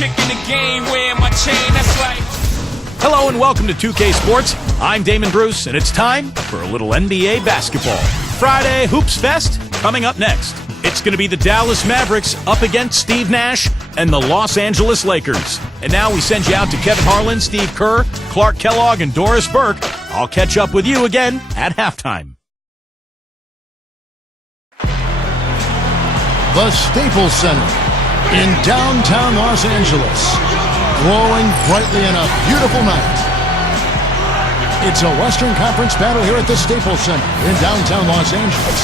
chick in the game wearing my chain, that's right. Hello and welcome to 2K Sports. I'm Damon Bruce, and it's time for a little NBA basketball. Friday Hoops Fest coming up next. It's going to be the Dallas Mavericks up against Steve Nash and the Los Angeles Lakers. And now we send you out to Kevin Harlan, Steve Kerr, Clark Kellogg, and Doris Burke. I'll catch up with you again at halftime. The Staples Center in downtown Los Angeles, glowing brightly in a beautiful night. It's a Western Conference battle here at the Staples Center in downtown Los Angeles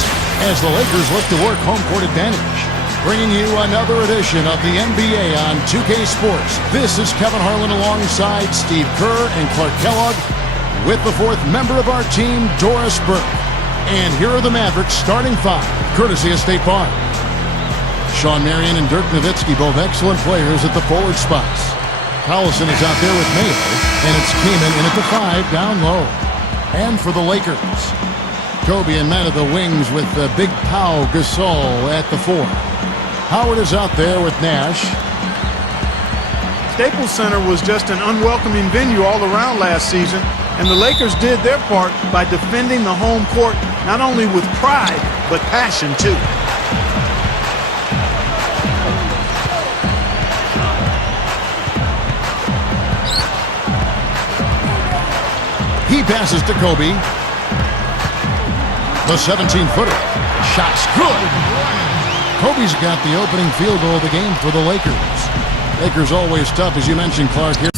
as the Lakers look to work home court advantage. Bringing you another edition of the NBA on 2K Sports. This is Kevin Harlan alongside Steve Kerr and Clark Kellogg with the fourth member of our team, Doris Burke. And here are the Mavericks starting five, courtesy of State Farm. Sean Marion and Dirk Nowitzki, both excellent players at the forward spots. Collison is out there with Mayo, and it's Kaman in at the 5, down low. And for the Lakers, Kobe and Matt at the wings with Big Pau Gasol at the 4. Howard is out there with Nash. Staples Center was just an unwelcoming venue all around last season, and the Lakers did their part by defending the home court not only with pride, but passion too. He passes to Kobe. The 17-footer. Shot's good. Kobe's got the opening field goal of the game for the Lakers. Lakers always tough, as you mentioned, Clark, here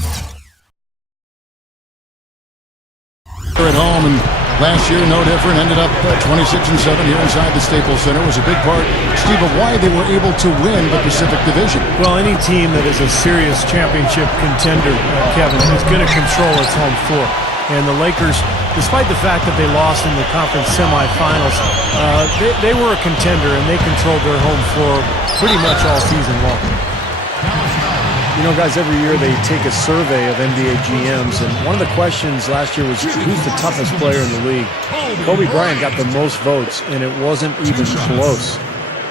at home. And last year, no different. Ended up 26-7 here inside the Staples Center. Was a big part, Steve, of why they were able to win the Pacific Division. Well, any team that is a serious championship contender, Kevin, is going to control its home floor. And the Lakers, despite the fact that they lost in the conference semifinals, they were a contender, and they controlled their home floor pretty much all season long. You know, guys, every year they take a survey of NBA GMs, and one of the questions last year was, who's the toughest player in the league? Kobe Bryant got the most votes, and it wasn't even close.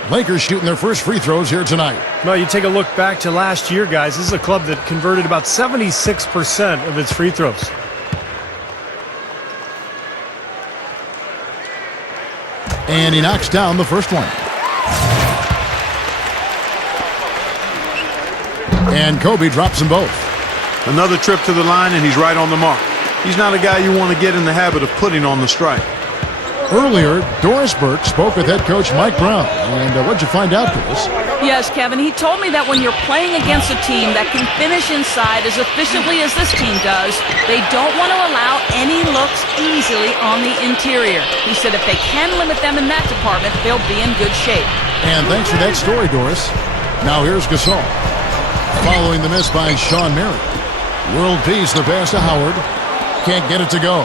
Lakers shooting their first free throws here tonight. Well, you take a look back to last year, guys. This is a club that converted about 76% of its free throws. And he knocks down the first one. And Kobe drops them both. Another trip to the line, and he's right on the mark. He's not a guy you want to get in the habit of putting on the strike. Earlier, Doris Burke spoke with head coach Mike Brown. And what'd you find out, Doris? Yes, Kevin, he told me that when you're playing against a team that can finish inside as efficiently as this team does, they don't want to allow any looks easily on the interior. He said if they can limit them in that department, they'll be in good shape. And thanks for that story, Doris. Now here's Gasol. Following the miss by Sean Marion. World peace, the pass to Howard. Can't get it to go.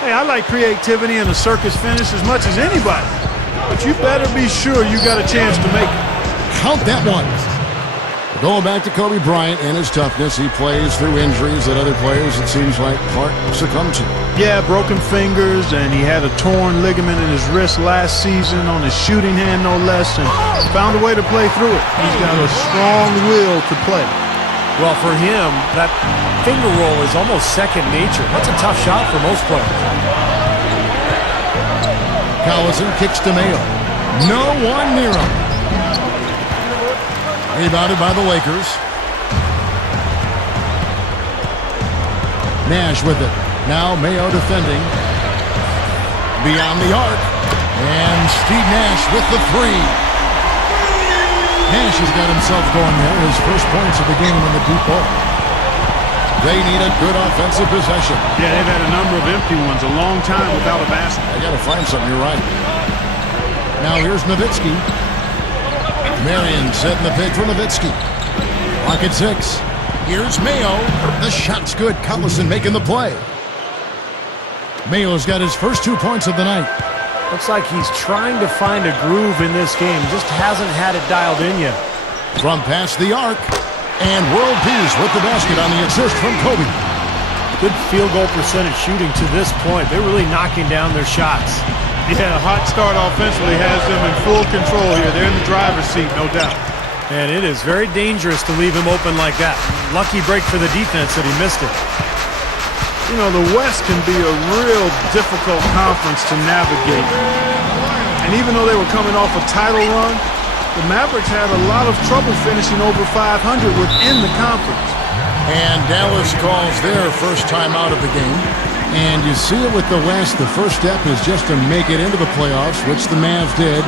Hey, I like creativity and a circus finish as much as anybody. But you better be sure you got a chance to make it. Count that one. Going back to Kobe Bryant and his toughness, he plays through injuries that other players, it seems like, Clark succumbed to. Yeah, broken fingers, and he had a torn ligament in his wrist last season on his shooting hand, no less, and found a way to play through it. He's got a strong will to play. Well, for him, that finger roll is almost second nature. That's a tough shot for most players. Collison kicks to Mayo. No one near him. Rebounded by the Lakers. Nash with it. Now Mayo defending. Beyond the arc. And Steve Nash with the 3. Nash has got himself going there. His first points of the game in the deep ball. They need a good offensive possession. Yeah, they've had a number of empty ones a long time without a basket. I got to find something, you're right. Now here's Nowitzki. Marion setting the pick for Nowitzki. Clock at 6. Here's Mayo. The shot's good. Collison making the play. Mayo's got his first 2 points of the night. Looks like he's trying to find a groove in this game. Just hasn't had it dialed in yet. From past the arc. And world peace with the basket on the assist from Kobe. Good field goal percentage shooting to this point. They're really knocking down their shots. Yeah, a hot start offensively has them in full control here. They're in the driver's seat, no doubt. And it is very dangerous to leave him open like that. Lucky break for the defense that he missed it. You know, the West can be a real difficult conference to navigate. And even though they were coming off a title run, the Mavericks had a lot of trouble finishing over 500 within the conference. And Dallas calls their first time out of the game. And you see it with the West. The first step is just to make it into the playoffs, which the Mavs did.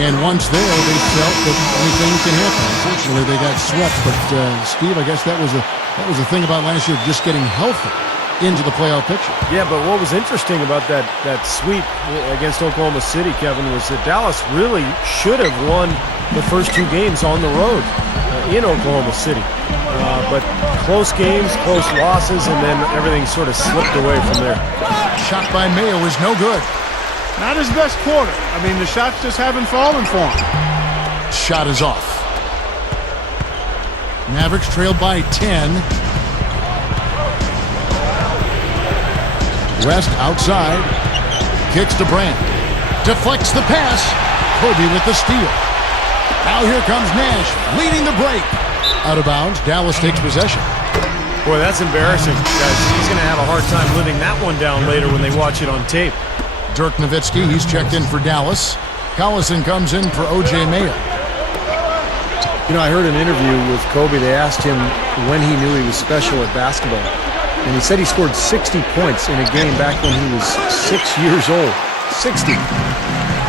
And once there, they felt that anything can happen. Unfortunately, they got swept. But, Steve, I guess that was the thing about last year, just getting healthy into the playoff picture. Yeah, but what was interesting about that sweep against Oklahoma City, Kevin, was that Dallas really should have won the first 2 games on the road in Oklahoma City. But close games, close losses, and then everything sort of slipped away from there. Shot by Mayo is no good. Not his best quarter. I mean, the shots just haven't fallen for him. Shot is off. Mavericks trailed by 10. West outside. Kicks to Brand. Deflects the pass. Kobe with the steal. Now here comes Nash, leading the break. Out of bounds, Dallas takes possession. Boy, that's embarrassing, guys. He's going to have a hard time living that one down later when they watch it on tape. Dirk Nowitzki, he's checked in for Dallas. Collison comes in for O.J. Mayo. You know, I heard an interview with Kobe. They asked him when he knew he was special at basketball. And he said he scored 60 points in a game back when he was 6 years old. 60.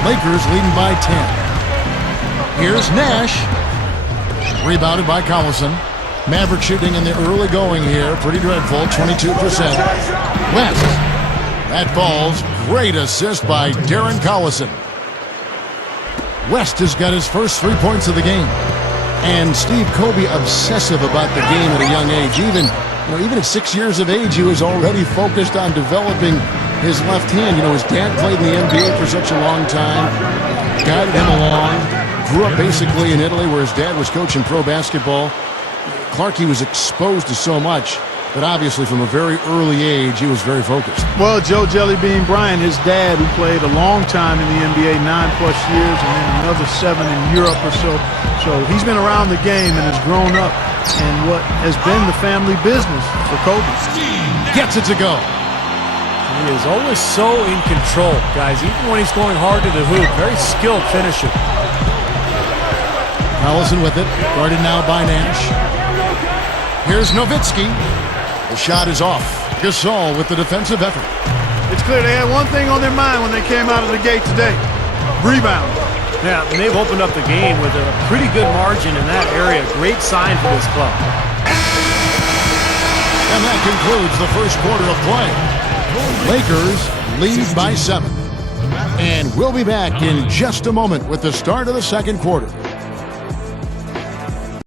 Lakers leading by 10. Here's Nash. Rebounded by Collison. Maverick shooting in the early going here. Pretty dreadful, 22%. West. That falls. Great assist by Darren Collison. West has got his first 3 points of the game. And Steve, Kobe obsessive about the game at a young age. Even at 6 years of age, he was already focused on developing his left hand. You know, his dad played in the NBA for such a long time, guided him along, grew up basically in Italy where his dad was coaching pro basketball. Clarkie was exposed to so much, but obviously from a very early age, he was very focused. Well, Joe Jellybean Bryant, his dad, who played a long time in the NBA, 9+ years, and then another 7 in Europe or so. So he's been around the game and has grown up in what has been the family business for Kobe. Gets it to go. He is always so in control, guys, even when he's going hard to the hoop. Very skilled finisher. Collison with it, guarded now by Nash. Here's Nowitzki. The shot is off. Gasol with the defensive effort. It's clear they had one thing on their mind when they came out of the gate today. Rebound. Yeah, and they've opened up the game with a pretty good margin in that area. Great sign for this club. And that concludes the first quarter of play. Lakers lead by 7. And we'll be back in just a moment with the start of the second quarter.